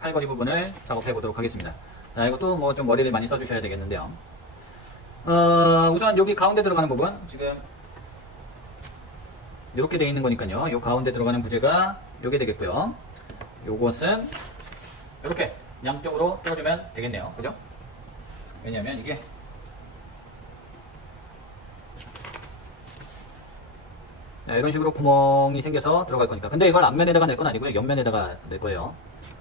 팔걸이 부분을 작업해 보도록 하겠습니다. 자, 이것도 뭐 좀 머리를 많이 써주셔야 되겠는데요. 우선 여기 가운데 들어가는 부분, 지금 이렇게 되어 있는 거니까요. 이 가운데 들어가는 부재가 이게 되겠고요. 요것은 이렇게 양쪽으로 뚫어주면 되겠네요. 그죠? 왜냐면 이게 이런 식으로 구멍이 생겨서 들어갈 거니까. 근데 이걸 앞면에다가 낼 건 아니고요. 옆면에다가 낼 거예요.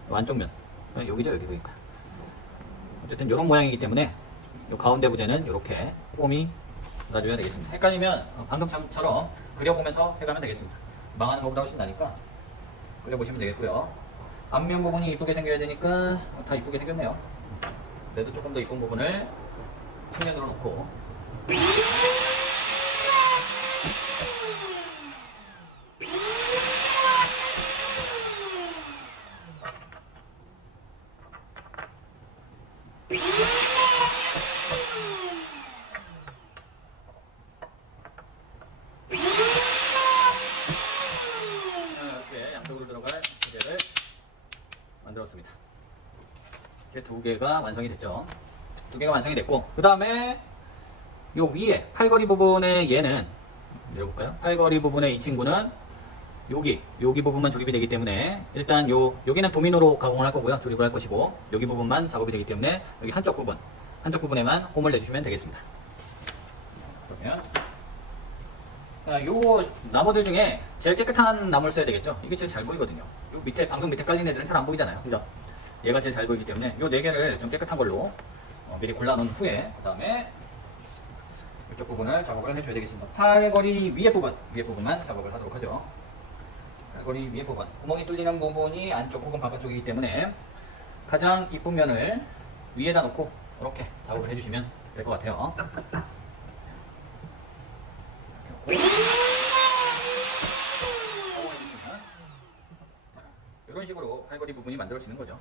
안쪽 면. 여기죠, 여기 보니까. 어쨌든 이런 모양이기 때문에 이 가운데 부재는 이렇게 폼이 놔줘야 되겠습니다. 헷갈리면 방금처럼 그려보면서 해가면 되겠습니다. 망하는 것보다 훨씬 나니까 그려보시면 되겠고요. 앞면 부분이 이쁘게 생겨야 되니까 다 이쁘게 생겼네요. 그래도 조금 더 이쁜 부분을 측면으로 놓고 이렇게 양쪽으로 들어갈 부재를 만들었습니다. 이렇게 두 개가 완성이 됐죠. 두 개가 완성이 됐고, 그 다음에 요 위에 팔걸이 부분의 얘는 내려볼까요? 팔걸이 부분의 이 친구는 여기 부분만 조립이 되기 때문에 일단 여기는 도미노로 가공을 할 거고요. 조립을 할 것이고, 여기 부분만 작업이 되기 때문에 여기 한쪽 부분에만 홈을 내주시면 되겠습니다. 그러면 요 나무들 중에 제일 깨끗한 나무를 써야 되겠죠. 이게 제일 잘 보이거든요. 요 밑에 방송 밑에 깔린 애들은 잘 안 보이잖아요. 그죠? 얘가 제일 잘 보이기 때문에 요 네 개를 좀 깨끗한 걸로 미리 골라놓은 후에 그 다음에 이쪽 부분을 작업을 해줘야 되겠습니다. 팔걸이 위에 부분만 작업을 하도록 하죠. 팔걸이 위에 부분, 구멍이 뚫리는 부분이 안쪽 혹은 바깥쪽이기 때문에 가장 이쁜 면을 위에다 놓고 이렇게 작업을 해주시면 될 것 같아요. 이런 식으로 팔걸이 부분이 만들어지는 거죠.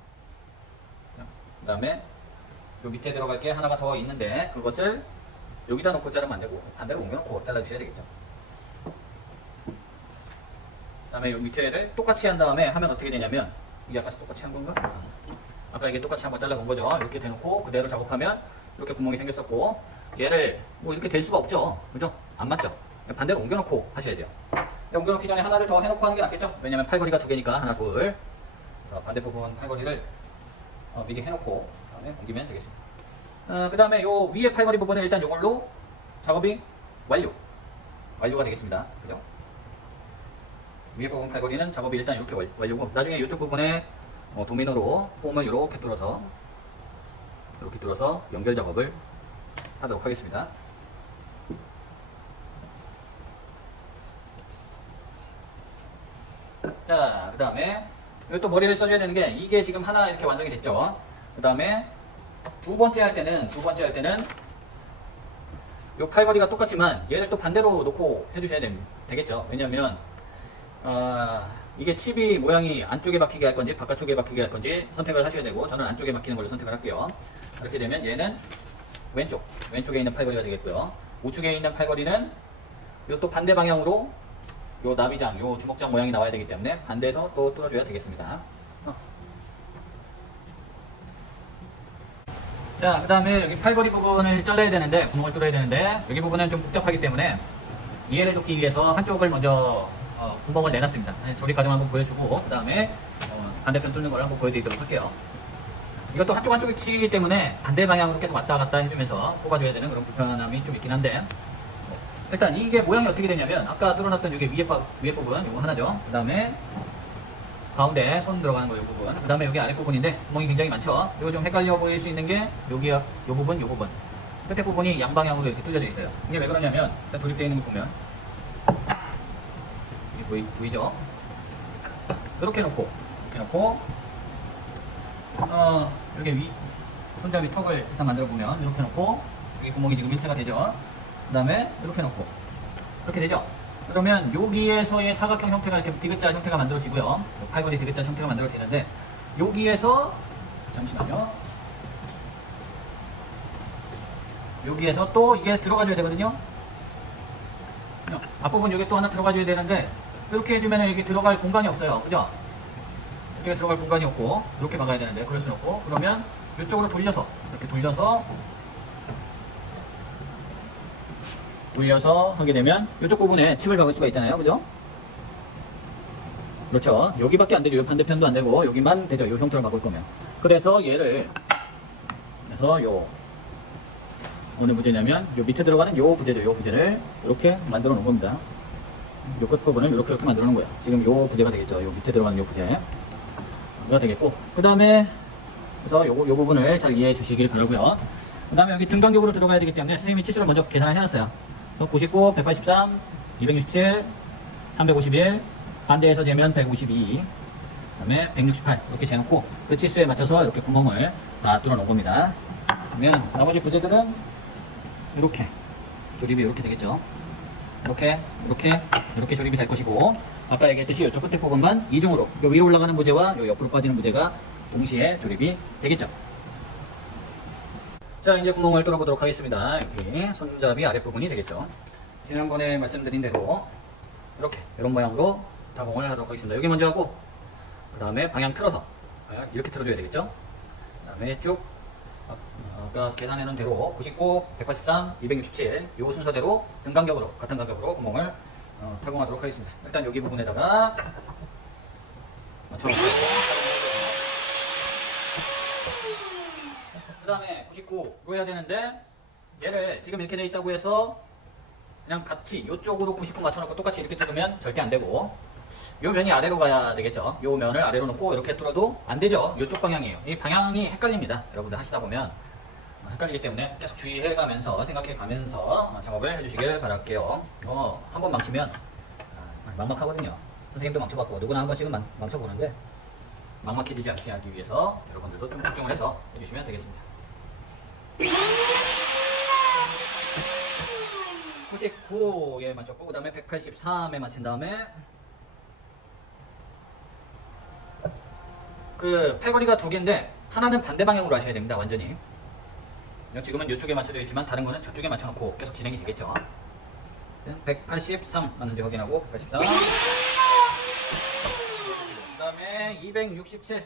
그 다음에 요 밑에 들어갈 게 하나가 더 있는데 그것을 여기다 놓고 자르면 안 되고 반대로 옮겨놓고 잘라주셔야 되겠죠. 그 다음에 요 밑에를 똑같이 한 다음에 하면 어떻게 되냐면, 이게 아까 똑같이 한 건가? 아까 이게 똑같이 한번 잘라본 거죠. 이렇게 대놓고 그대로 작업하면 이렇게 구멍이 생겼었고, 얘를 뭐 이렇게 될 수가 없죠. 그죠? 안 맞죠? 반대로 옮겨놓고 하셔야 돼요. 옮겨놓기 전에 하나를 더 해놓고 하는 게 낫겠죠? 왜냐면 팔걸이가 두 개니까 하나 둘. 그래서 반대 부분 팔걸이를 미리 해놓고 그다음에 옮기면 되겠습니다. 그 다음에 요 위에 팔걸이 부분은 일단 요걸로 작업이 완료가 되겠습니다. 그죠? 위에 부분 팔걸이는 작업이 일단 이렇게 완료고, 나중에 이쪽 부분에 도미노로 폼을 이렇게 뚫어서 연결 작업을 하도록 하겠습니다. 자, 그 다음에 또 머리를 써줘야 되는 게, 이게 지금 하나 이렇게 완성이 됐죠. 그 다음에 두 번째 할 때는 요 팔걸이가 똑같지만 얘를 또 반대로 놓고 해주셔야 되겠죠. 왜냐면 이게 칩이 모양이 안쪽에 박히게 할 건지 바깥쪽에 박히게 할 건지 선택을 하셔야 되고, 저는 안쪽에 박히는 걸로 선택을 할게요. 그렇게 되면 얘는 왼쪽에 있는 팔걸이가 되겠고요. 우측에 있는 팔걸이는 요 또 반대 방향으로 요 나비장, 요 주먹장 모양이 나와야 되기 때문에 반대에서 또 뚫어줘야 되겠습니다. 자, 그 다음에 여기 팔걸이 부분을 잘라야 되는데, 구멍을 뚫어야 되는데, 여기 부분은 좀 복잡하기 때문에 이해를 돕기 위해서 한쪽을 먼저 구멍을 내놨습니다. 조립 과정 한번 보여주고, 그 다음에 반대편 뚫는 걸 한번 보여드리도록 할게요. 이것도 한쪽이기 때문에 반대 방향으로 계속 왔다 갔다 해주면서 뽑아줘야 되는 그런 불편함이 좀 있긴 한데, 일단 이게 모양이 어떻게 되냐면, 아까 뚫어놨던 여기 위에 부분, 요거 하나죠. 그 다음에 가운데 손 들어가는 거 요 부분, 그 다음에 여기 아랫 부분인데 구멍이 굉장히 많죠. 이거 좀 헷갈려 보일 수 있는 게 여기요, 요 부분 끝에 부분이 양방향으로 이렇게 뚫려져 있어요. 이게 왜 그러냐면, 일단 조립되어 있는 거 보면 이게 보이죠? 이렇게 놓고 여기 손잡이 턱을 일단 만들어 보면 이렇게 놓고, 여기 구멍이 지금 일체가 되죠. 그 다음에 이렇게 놓고 이렇게 되죠. 그러면 여기에서의 사각형 형태가 이렇게 디귿자 형태가 만들어지고요. 팔걸이 디귿자 형태가 만들어지는데, 여기에서 잠시만요. 여기에서 또 이게 들어가줘야 되거든요. 앞부분 여기 또 하나 들어가줘야 되는데, 이렇게 해주면 여기 들어갈 공간이 없어요. 그죠? 이쪽에 들어갈 공간이 없고 이렇게 막아야 되는데 그럴 수는 없고, 그러면 이쪽으로 돌려서 이렇게 돌려서 하게 되면 이쪽 부분에 칩을 박을 수가 있잖아요. 그죠? 그렇죠. 여기밖에 안 되죠. 이 반대편도 안 되고 여기만 되죠. 이 형태로 막을 거면. 그래서 얘를, 그래서 어느 부재냐면 요 밑에 들어가는 요 부재죠. 요 부재를 이렇게 만들어 놓은 겁니다. 요 끝부분을 이렇게 만들어 놓은 거예요. 지금 요 부재가 되겠죠. 요 밑에 들어가는 요 부재가 되겠고, 그 다음에 그래서 요 부분을 잘 이해해 주시길 바라고요. 그 다음에 여기 등간격으로 들어가야 되기 때문에 선생님이 치수를 먼저 계산을 해놨어요. 99, 183, 267, 351, 반대에서 재면 152, 그 다음에 168 이렇게 재놓고 그 치수에 맞춰서 이렇게 구멍을 다 뚫어 놓은 겁니다. 그러면 나머지 부재들은 이렇게 조립이 이렇게 되겠죠. 이렇게 조립이 될 것이고, 아까 얘기했듯이 이쪽 끝에 부분만 이중으로 요 위로 올라가는 부재와 요 옆으로 빠지는 부재가 동시에 조립이 되겠죠. 자, 이제 구멍을 뚫어보도록 하겠습니다. 여기 손잡이 아랫부분이 되겠죠. 지난번에 말씀드린 대로 이렇게 이런 모양으로 타공을 하도록 하겠습니다. 여기 먼저 하고, 그 다음에 방향 틀어서 이렇게 틀어줘야 되겠죠. 그 다음에 쭉 아까 계산해 놓은 대로 99, 183, 267 요 순서대로 같은 간격으로 구멍을 타공하도록 하겠습니다. 일단 여기 부분에다가 맞춰놓고, 그 다음에 99로 해야 되는데, 얘를 지금 이렇게 돼 있다고 해서 그냥 같이 이쪽으로 99 맞춰놓고 똑같이 이렇게 뚫으면 절대 안 되고, 요 면이 아래로 가야 되겠죠. 요 면을 아래로 놓고 이렇게 뚫어도 안 되죠. 요쪽 방향이에요. 이 방향이 헷갈립니다. 여러분들 하시다 보면 헷갈리기 때문에 계속 주의해 가면서 생각해 가면서 작업을 해주시길 바랄게요. 한번 망치면 막막하거든요. 선생님도 망쳐봤고 누구나 한 번씩은 망쳐보는데, 막막해지지 않게 하기 위해서 여러분들도 좀 집중을 해서 해주시면 되겠습니다. 99에 맞췄고, 그 다음에 183에 맞춘 다음에 그 팔걸이가 두 개인데 하나는 반대 방향으로 하셔야 됩니다. 완전히. 지금은 이쪽에 맞춰져 있지만 다른 거는 저쪽에 맞춰놓고 계속 진행이 되겠죠. 183 맞는지 확인하고 183. 그 다음에 267.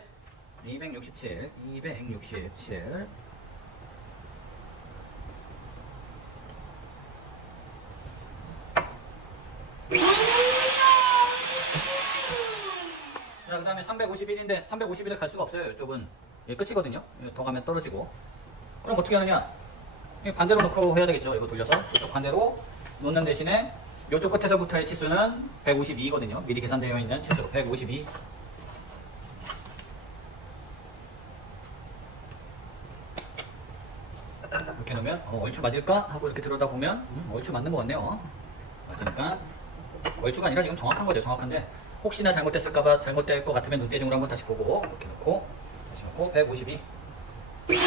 자, 그 다음에 351인데 351에 갈 수가 없어요. 이쪽은 끝이거든요. 더 가면 떨어지고. 그럼 어떻게 하느냐? 반대로 놓고 해야 되겠죠. 이거 돌려서 이쪽 반대로 놓는 대신에 이쪽 끝에서부터의 치수는 152거든요. 미리 계산되어 있는 치수로 152. 이렇게 놓으면 얼추 맞을까? 하고 이렇게 들여다보면 얼추 맞는 것 같네요. 맞으니까 얼추가 아니라 지금 정확한 거죠. 정확한데 혹시나 잘못됐을까봐, 잘못될 것 같으면 눈대중으로 한번 다시 보고 이렇게 놓고 다시 놓고 152 이렇게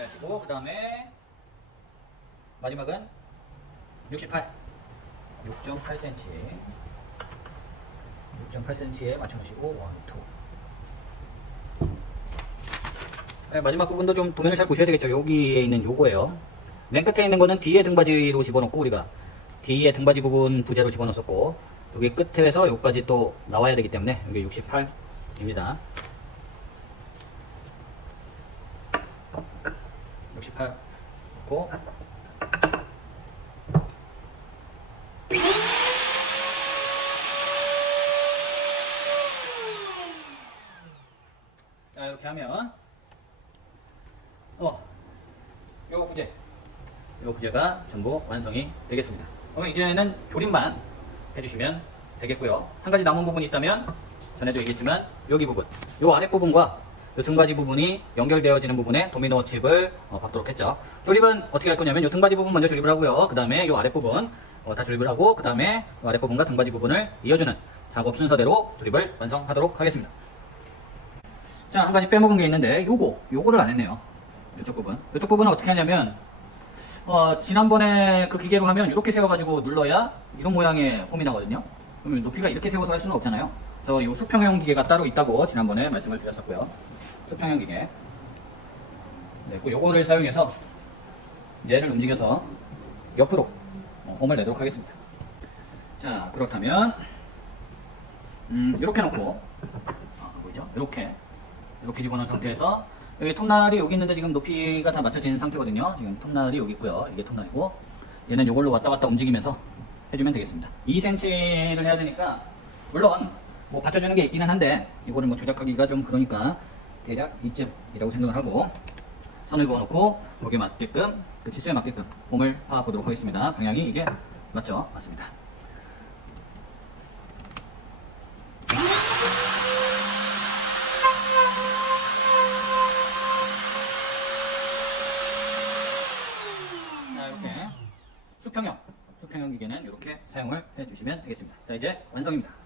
하시고, 그 다음에 마지막은 68 6.8cm에 맞춰 놓으시고 1, 2. 네, 마지막 부분도 좀 도면을 잘 보셔야 되겠죠. 여기에 있는 요거예요. 맨 끝에 있는 거는 뒤에 등받이로 집어넣고, 우리가 뒤에 등받이 부분 부재로 집어넣었고, 여기 끝에서 여기까지 또 나와야 되기 때문에 여기 68입니다. 68 넣고, 자, 이렇게 하면 요 부재가 전부 완성이 되겠습니다. 그럼 이제는 조립만 해주시면 되겠고요. 한 가지 남은 부분이 있다면 전에도 얘기했지만 여기 부분, 요 아랫부분과 요 등받이 부분이 연결되어지는 부분에 도미노 칩을 박도록 했죠. 조립은 어떻게 할 거냐면 요 등받이 부분 먼저 조립을 하고요. 그 다음에 요 아랫부분 다 조립을 하고, 그 다음에 요 아랫부분과 등받이 부분을 이어주는 작업 순서대로 조립을 완성하도록 하겠습니다. 자, 한 가지 빼먹은 게 있는데 요거를 안 했네요. 이쪽 부분은 어떻게 하냐면 지난번에 그 기계로 하면 이렇게 세워가지고 눌러야 이런 모양의 홈이 나거든요. 그러면 높이가 이렇게 세워서 할 수는 없잖아요. 그래서 이 수평형 기계가 따로 있다고 지난번에 말씀을 드렸었고요. 수평형 기계. 네, 요거를 사용해서 얘를 움직여서 옆으로 홈을 내도록 하겠습니다. 자, 그렇다면 이렇게 놓고, 보이죠? 이렇게 집어넣은 상태에서, 여기 톱날이 여기 있는데 지금 높이가 다 맞춰진 상태거든요. 지금 톱날이 여기 있고요. 이게 톱날이고, 얘는 이걸로 왔다 갔다 움직이면서 해주면 되겠습니다. 2cm를 해야 되니까, 물론, 뭐 받쳐주는 게 있기는 한데, 이거를 뭐 조작하기가 좀 그러니까, 대략 이쯤이라고 생각을 하고, 선을 그어놓고, 거기에 맞게끔, 그 치수에 맞게끔 홈을 파보도록 하겠습니다. 방향이 이게 맞죠? 맞습니다. 자, 이렇게 수평형 기계는 이렇게 사용을 해주시면 되겠습니다. 자, 이제 완성입니다.